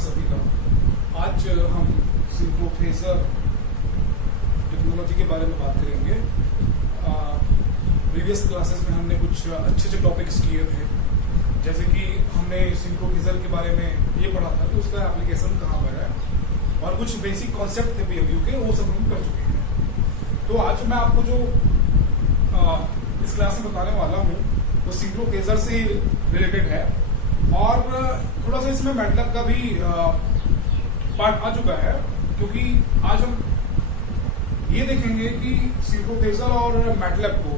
सभी का। आज हम सिंक्रोफेजर टेक्नोलॉजी के बारे में बात करेंगे। प्रीवियस क्लासेस में हमने कुछ अच्छे टॉपिक्स किए थे, जैसे कि हमने सिंक्रोफेजर के बारे में ये पढ़ा था कि उसका एप्लीकेशन कहाँ पर है, और कुछ बेसिक कॉन्सेप्ट थे पीएमयू के, वो सब हम कर चुके हैं। तो आज मैं आपको जो इस क्लास में बताने वाला हूँ वो सिंक्रोफेजर से रिलेटेड है, और थोड़ा सा इसमें मैटलैब का भी पार्ट आ चुका है, क्योंकि आज हम ये देखेंगे कि सिंक्रोफेजर और मैटलैब को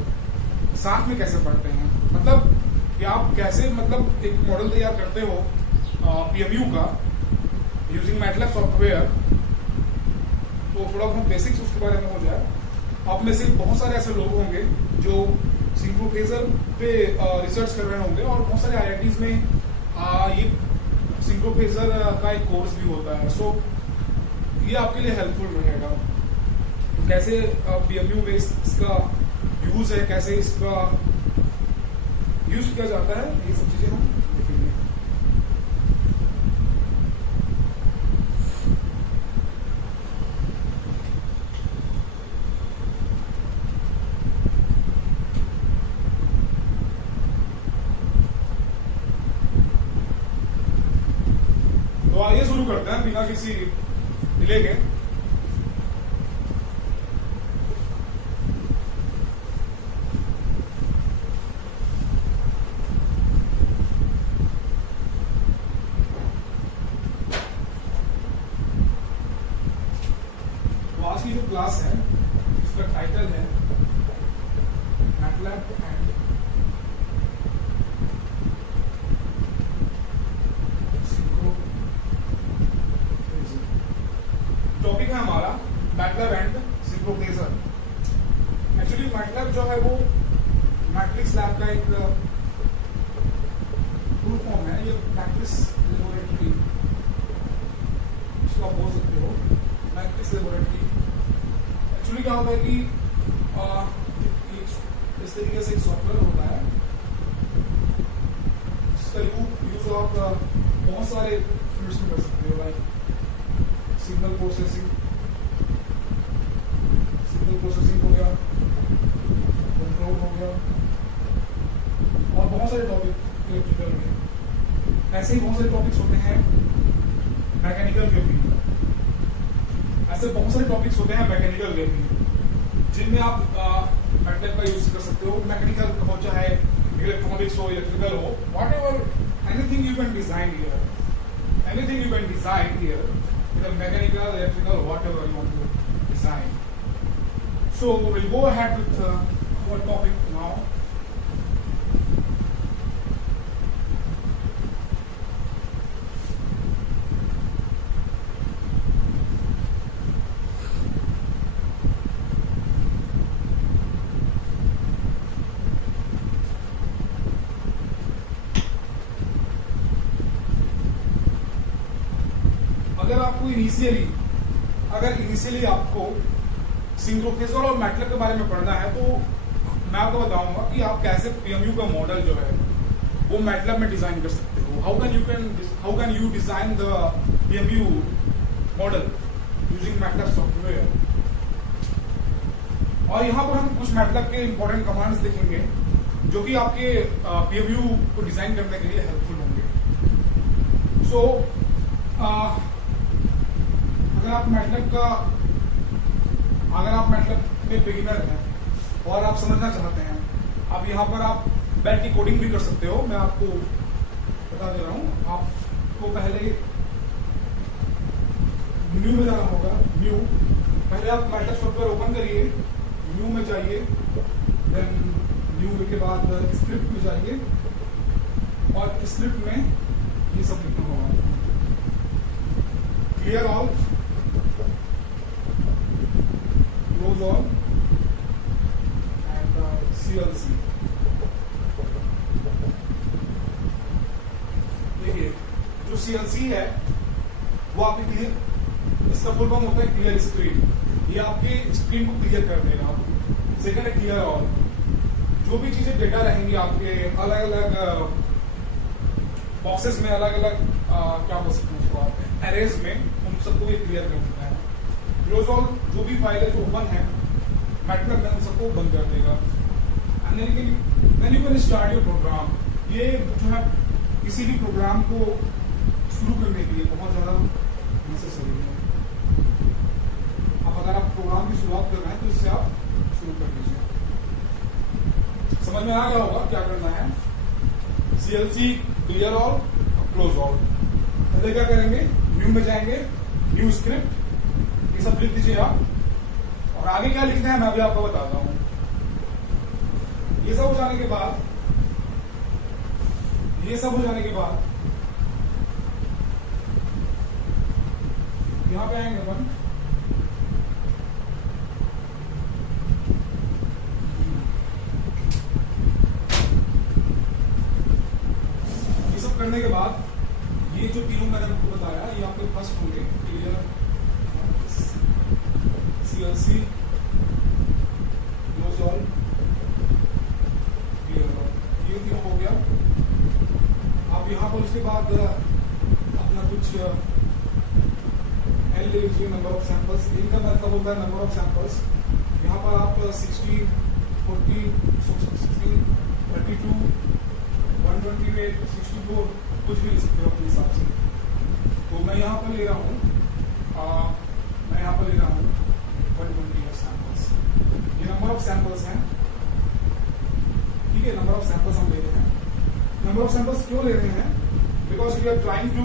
साथ में कैसे पढ़ते हैं। मतलब कि आप कैसे एक मॉडल तैयार करते हो पीएमयू का यूजिंग मैटलैब सॉफ्टवेयर। तो थोड़ा बहुत बेसिक्स उसके बारे में हो जाए। आप में से बहुत सारे ऐसे लोग होंगे जो सिंक्रोफेजर पे रिसर्च कर रहे होंगे, और बहुत सारे आईआईटीज में ये सिंक्रोफेजर का एक कोर्स भी होता है। सो ये आपके लिए हेल्पफुल रहेगा। तो कैसे पीएमयू में इसका यूज है, कैसे इसका यूज किया जाता है, ये सब चीजें हम देखेंगे। तो आइए शुरू करते हैं बिना किसी डिले के। तो आज की जो क्लास है उसका टाइटल है मैटलैब एंड टॉपिक है हमारा मैटलैब एंड सिंक्रोफेजर। एक्चुअली मैटलैब जो है वो मैट्रिक्स लैब का एक फुल फॉर्म है। ये मैट्रिक्स लेबोरेटरी, इसको आप बोल सकते हो मैट्रिक्स लेबोरेटरी। एक्चुअली क्या होता है कि इस तरीके से एक सॉफ्टवेयर होता है जिसका यूज आप बहुत सारे फील्ड्स में कर सकते हो, लाइक सिग्नल प्रोसेसिंग हो गया, कंट्रोल हो गया, और बहुत सारे टॉपिक इलेक्ट्रिकल में। ऐसे ही बहुत सारे टॉपिक्स होते हैं मैकेनिकल के भी। ऐसे बहुत सारे टॉपिक्स होते हैं मैकेनिकल के भी, जिनमें आप मैटलैब का यूज कर सकते हो। मैकेनिकल हो चाहे इलेक्ट्रॉनिक्स हो, इलेक्ट्रिकल हो, what ever, anything you can design here, anything you can design here, either mechanical, electrical, whatever you want to design. So we'll go ahead with our topic now. अगर initially आपको सिंक्रोफेजर और MATLAB के बारे में पढ़ना है, तो मैं आपको बताऊंगा कि आप कैसे पीएमयू का मॉडल जो है वो मैटलैब में डिजाइन कर सकते हो। How can you design the PMU model using MATLAB software. और यहाँ पर हम कुछ मैटलैब के इंपॉर्टेंट कमांड्स देखेंगे जो कि आपके पीएमयू को डिजाइन करने के लिए हेल्पफुल होंगे। सो अगर आप मैटलैब में बिगिनर हैं और आप समझना चाहते हैं, आप यहाँ पर आप बैठ के कोडिंग भी कर सकते हो। मैं आपको बता दे रहा हूँ। आपको पहले न्यू में जाना होगा। न्यू, पहले आप मैटलैब सॉफ्टवेयर ओपन करिए, न्यू में जाइए, देन न्यू के बाद स्क्रिप्ट में जाइए, और स्क्रिप्ट में ये सब लिखना होगा। Clear all, close all and CLC। देखिए जो CLC है वो आपकी क्लियर, इसका फुल फॉर्म होता है क्लियर स्क्रीन। ये आपके स्क्रीन को क्लियर कर देगा। सेकंड है क्लियर ऑल, जो भी चीजें डेटा रहेंगी आपके अलग अलग बॉक्सेस में, अलग अलग क्या बोल सकते हैं उसको आप एरेज में उन सबको ये क्लियर कर देता है। क्लोज ऑल जो भी फाइल है जो ओपन है मैटलैब में उन सबको बंद कर देगा। And then you can start your program. ये जो है किसी भी प्रोग्राम को शुरू करने के लिए बहुत ज्यादा नेसेसरी है। अब अगर आप प्रोग्राम की शुरुआत कर रहे हैं तो इससे आप शुरू कर लीजिए। समझ में आ गया होगा क्या करना है। CLC clear all, close all. पहले क्या करेंगे, न्यू में जाएंगे, न्यू स्क्रिप्ट, ये सब लिख दीजिए आप। और आगे क्या लिखना है मैं अभी आपको बताता हूं। ये सब हो जाने के बाद यहां पे आएंगे अपन, ये सब करने के बाद ये जो तीनों मैंने आपको बताया ये आपके फर्स्ट होंगे। Clear, CLC, close all, clear all, ये तीनों हो गया। आप यहाँ पर उसके बाद अपना कुछ एल ले लीजिए, नंबर ऑफ सैंपल्स। इनका मतलब होता है नंबर ऑफ सैंपल्स। यहाँ पर आप 60, 40, 16, 32, 128, 64 कुछ भी ले सकते हो अपने हिसाब से। तो मैं यहाँ पर ले रहा हूँ 120 सैंपल्स। ये नंबर ऑफ सैंपल्स हैं, ठीक है। नंबर ऑफ सैंपल्स हम ले रहे हैं। नंबर ऑफ सैंपल्स क्यों ले रहे हैं? Because we are trying to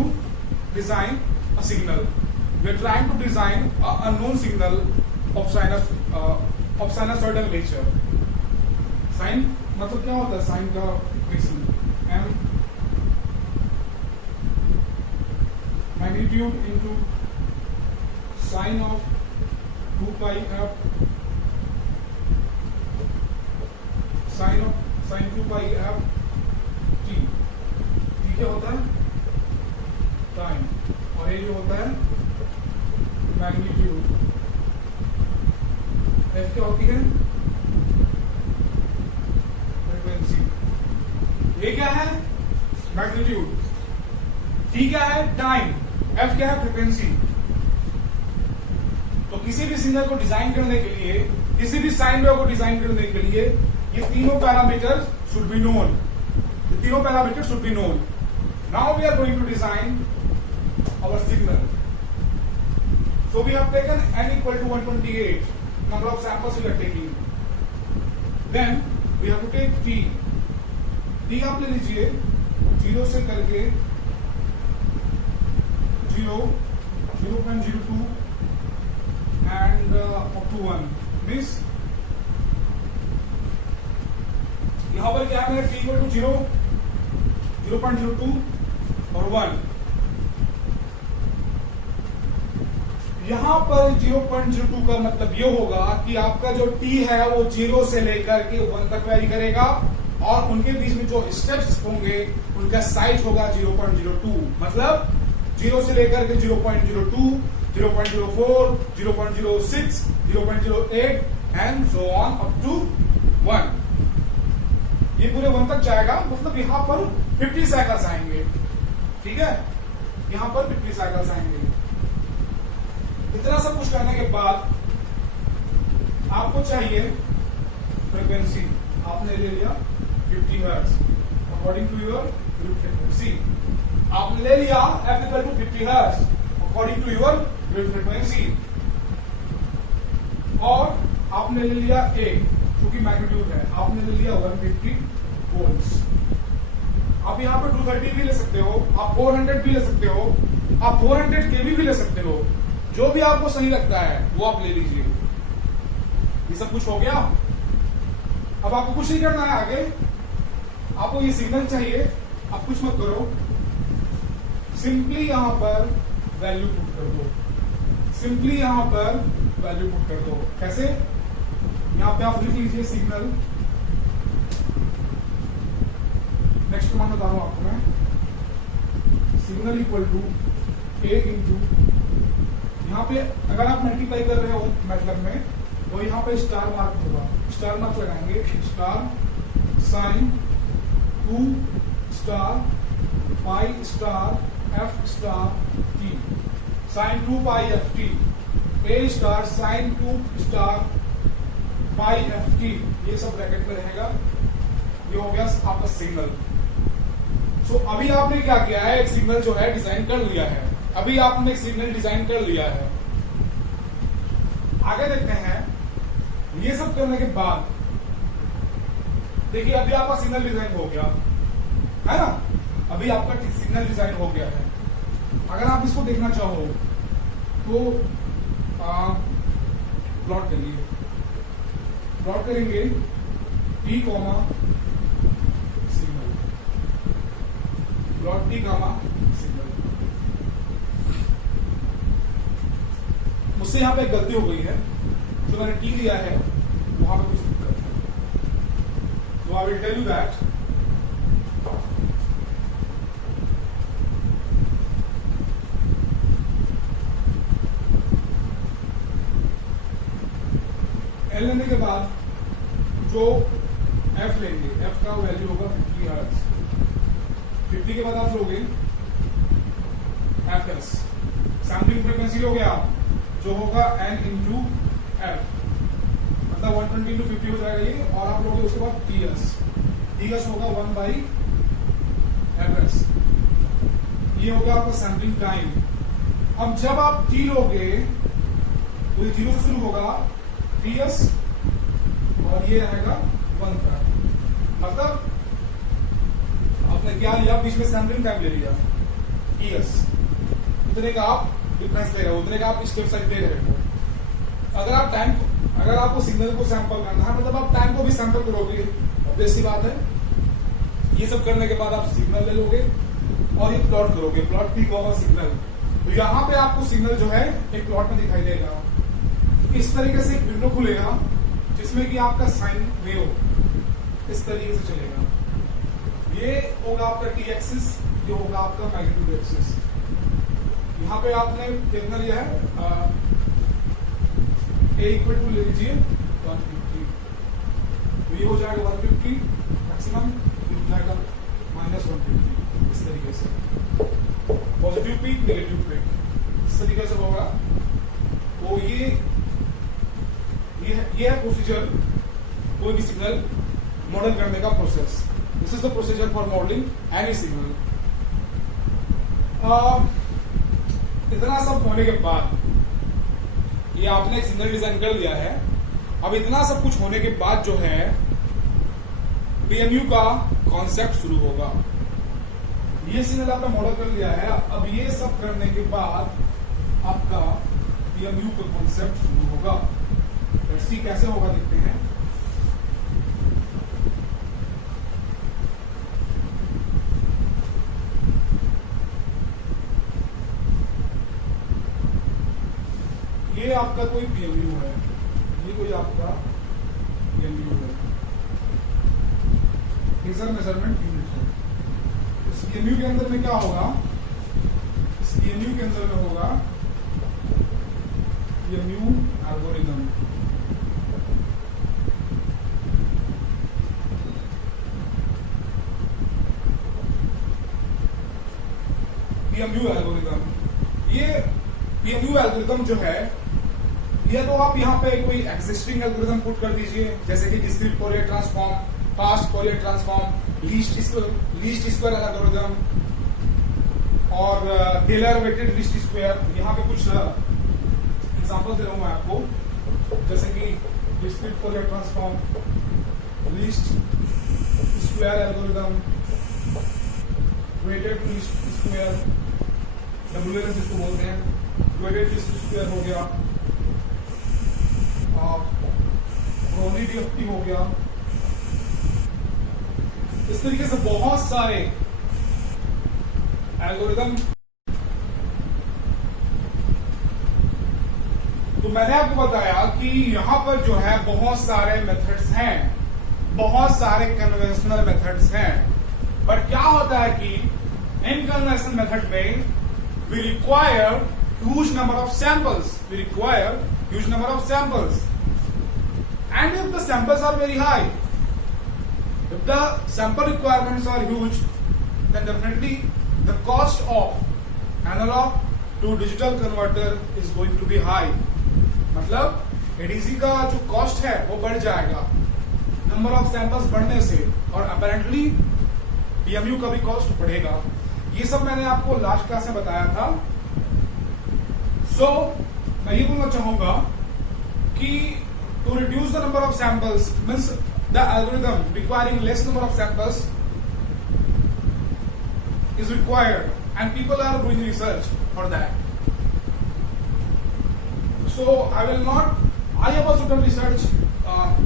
design a signal. We are trying to design a unknown signal of sinusoidal nature. Sine मतलब क्या होता है? साइन का equation M magnitude into sine of 2 pi F sine 2 pi F T. T क्या होता है? Time. और ये जो होता है मैग्नीट्यूड। एफ क्या होती है? फ्रीक्वेंसी। ये क्या है? मैग्नीट्यूड। टी क्या है? टाइम। एफ क्या है? फ्रीक्वेंसी। तो किसी भी सिग्नल को डिजाइन करने के लिए, किसी भी साइन वेव को डिजाइन करने के लिए ये तीनों parameter should be known. The तीनों parameters should be known. Now we are going to design our signal. So we have taken n equal to 128 number of samples we are taking. Then we have to take t. t आप ले लीजिए 0 से करके 0, 0.02 and up to 1 means यहां पर क्या है मेरा t इक्वल टू 0, 0.02 और 1। यहां पर 0.02 का मतलब ये होगा कि आपका जो t है वो 0 से लेकर के 1 तक वैरी करेगा और उनके बीच में जो स्टेप्स होंगे उनका साइज होगा 0.02। मतलब 0 से लेकर के 0.02, 0.04, 0.06, 0.08 and so on up to 1। ये पूरे 1 तक जाएगा। मतलब यहां पर 50 साइकिल्स आएंगे, ठीक है। यहां पर 50 साइकिल्स आएंगे। इतना सब कुछ करने के बाद आपको चाहिए फ्रीक्वेंसी। आपने ले लिया 50 hertz according to your frequency. आपने ले लिया f equal to 50 hertz according to your frequency. और आपने ले लिया a क्योंकि मैग्नीट्यूड है। आपने ले लिया 150 वोल्ट्स। आप यहाँ पर 230 भी ले सकते हो, आप 400 भी ले सकते हो, आप 400 kV भी ले सकते हो। जो भी आपको सही लगता है वो आप ले लीजिए। ये सब कुछ हो गया। अब आपको कुछ नहीं करना है आगे। आपको ये सिग्नल चाहिए। आप कुछ मत करो, सिंपली यहां पर वैल्यू पुट कर दो। सिंपली यहां पर वैल्यू पुट कर दो। कैसे? यहां पे आप लिख लीजिए सिग्नल। नेक्स्ट कमांड बता रहा हूं आपको मैं। Signal equal to a into, यहाँ पे अगर आप मल्टीप्लाई कर रहे हो मतलब में तो यहाँ पे स्टार मार्क होगा। स्टार मार्क लगाएंगे, star sine 2 star pi star f star t। Sine 2 pi F T, A star sine 2 star pi F T, ये सब ब्रैकेट में रहेगा। ये हो गया आपका सिग्नल। सो अभी आपने क्या किया है, एक सिग्नल जो है डिजाइन कर लिया है। अभी आपने एक सिग्नल डिजाइन कर लिया है। आगे देखते हैं, ये सब करने के बाद देखिए अभी आपका सिग्नल डिजाइन हो गया है ना, अभी आपका सिग्नल डिजाइन हो गया है। अगर आप इसको देखना चाहो तो प्लॉट करिए, प्लॉट करेंगे T comma signal, plot T comma signal. मुझसे यहां पे एक गलती हो गई है, जो मैंने टी लिया है वहां पे कुछ दिक्कत है, तो I will tell you that. L लेने के बाद जो एफ लेंगे, एफ का वैल्यू होगा 50 हर्ट्ज। 50 के बाद आप लोगे एफ एस, सैम्पलिंग फ्रीक्वेंसी हो गया जो होगा एन इंटू एफ, मतलब 120 इंटू 50 हो जाएगा ये, और आप लोगे उसके बाद टी एस, टी एस होगा 1 बाई एफ एस, ये होगा आपका सैम्पलिंग टाइम। अब जब आप टी लोगे तो ये 0 से शुरू होगा टी एस, और ये रहेगा 1 का, मतलब आपने क्या लिया, बीच में सैम्पलिंग टाइम ले लिया टी एस, उतने का आप डिफरेंस ले रहे हो, उतने का आप स्टेप साइज ले रहे हो। अगर आप टाइम, अगर आपको सिग्नल को सैंपल करना है मतलब आप टाइम को भी सैंपल करोगे, ऑब्वियस सी बात है। ये सब करने के बाद आप सिग्नल ले लोगे और ये प्लॉट करोगे, प्लॉट टी कॉमा सिग्नल। तो यहाँ पे आपको सिग्नल जो है एक प्लॉट में दिखाई देगा। इस तरीके से एक विंडो खुलेगा जिसमें कि आपका साइन वेव इस तरीके से चलेगा। ये होगा आपका टी एक्सिस, ये होगा आपका मैग्नीट्यूड एक्सिस। यहाँ पे आपने कितना लिया है, ए इक्वल टू ले लीजिए 150, तो ये हो जाएगा 150 मैक्सिमम, ये हो जाएगा -150, इस तरीके से पॉजिटिव पीक नेगेटिव पीक इस तरीके से होगा। तो ये है प्रोसीजर कोई भी सिग्नल मॉडल करने का process. This is the procedure for modelling any signal. इतना सब होने के बाद ये आपने एक सिग्नल डिजाइन कर लिया है। अब इतना सब कुछ होने के बाद जो है पीएमयू का कॉन्सेप्ट शुरू होगा। ये सिग्नल आपने मॉडल कर लिया है, अब ये सब करने के बाद आपका पीएमयू का कॉन्सेप्ट शुरू होगा। लेट्स सी कैसे होगा, देखते हैं। ये आपका कोई पीएमयू है, ये कोई आपका पीएमयू है, फेजर मेजरमेंट यूनिट है। इस पीएमयू के अंदर में क्या होगा, इस पीएमयू के अंदर में होगा पीएमयू एल्गोरिथम। पीएमयू एल्गोरिथम, ये पीएमयू एल्गोरिथम जो है, ये तो आप यहाँ पे कोई एग्जिस्टिंग एल्गोरिथम पुट कर दीजिए, जैसे कि discrete Fourier transform, fast Fourier transform, least square algorithm और टेलर वेटेड लीस्ट स्क्वायर। यहाँ पे कुछ एग्जांपल दे रहा हूं मैं आपको, जैसे कि discrete Fourier transform, least square algorithm, weighted least square, WLS जिसको बोलते हैं, वेटेड लीस्ट स्क्वायर हो गया, क्रोनी DFT हो गया। इस तरीके से बहुत सारे एल्गोरिथम। तो मैंने आपको बताया कि यहां पर जो है बहुत सारे मेथड्स हैं, बहुत सारे कन्वेंशनल मेथड्स हैं, पर क्या होता है कि इन कन्वेंशनल मेथड में we require huge number of samples, we require huge number of samples, and if the samples are very high, if the sample requirements are huge, then definitely the cost of analog to digital converter is going to be high, मतलब ADC का जो cost है वो बढ़ जाएगा number of samples बढ़ने से, और अपेरेंटली पीएमयू का भी कॉस्ट बढ़ेगा। ये सब मैंने आपको लास्ट क्लास में बताया था। सो मैं ये बोलना चाहूंगा कि to reduce the number of samples means the algorithm requiring less number of samples is required and people are doing research for that. So I have also done research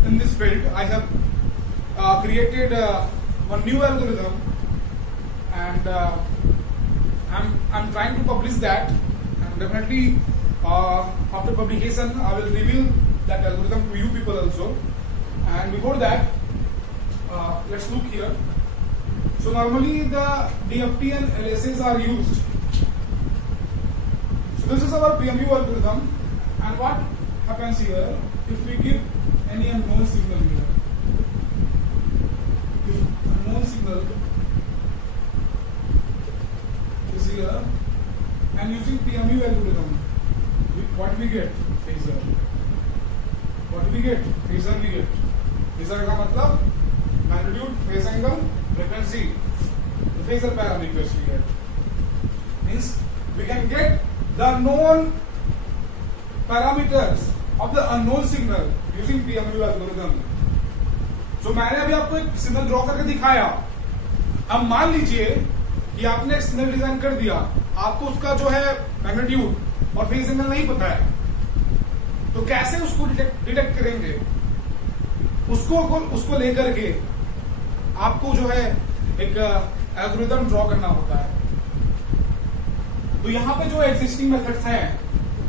in this field. I have created one new algorithm, and I'm trying to publish that, and definitely after publication I will reveal that algorithm to you people also. And before that, let's look here. So normally the DFT and LSAs are used. So this is our PMU algorithm, and what happens here if we give any unknown signal here? If unknown signal is here, and using PMU algorithm, what we get? Phasor. What we get? Phasor we get. Phasor का मतलब magnitude, phase angle, frequency, the phasor parameters we get. Means we can get the known parameters of the unknown signal using PMU algorithm. So मैंने अभी आपको एक signal draw करके दिखाया। अब मान लीजिए कि आपने एक सिग्नल डिजाइन कर दिया, आपको उसका जो है मैग्नीट्यूड और फेज एंगल नहीं पता है, तो कैसे उसको डिटेक्ट करेंगे? उसको लेकर के आपको जो है एक एल्गोरिथम ड्रॉ करना होता है। तो यहां पे जो एग्जिस्टिंग मेथड्स हैं,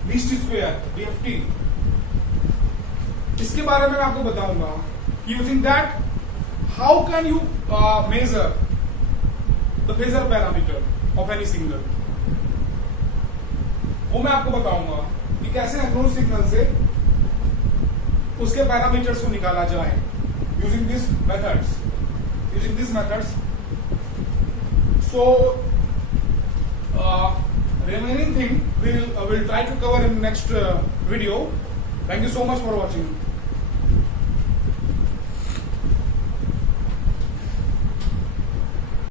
लीस्ट स्क्वायर, डीएफटी, इसके बारे में मैं आपको बताऊंगा। Using that how can you measure the phasor parameter of any signal, वो मैं आपको बताऊंगा कि कैसे अननोन सिग्नल से उसके पैरामीटर्स को निकाला जाए using this methods. Using these methods. So remaining thing we'll try to cover in the next video. Thank you so much for watching.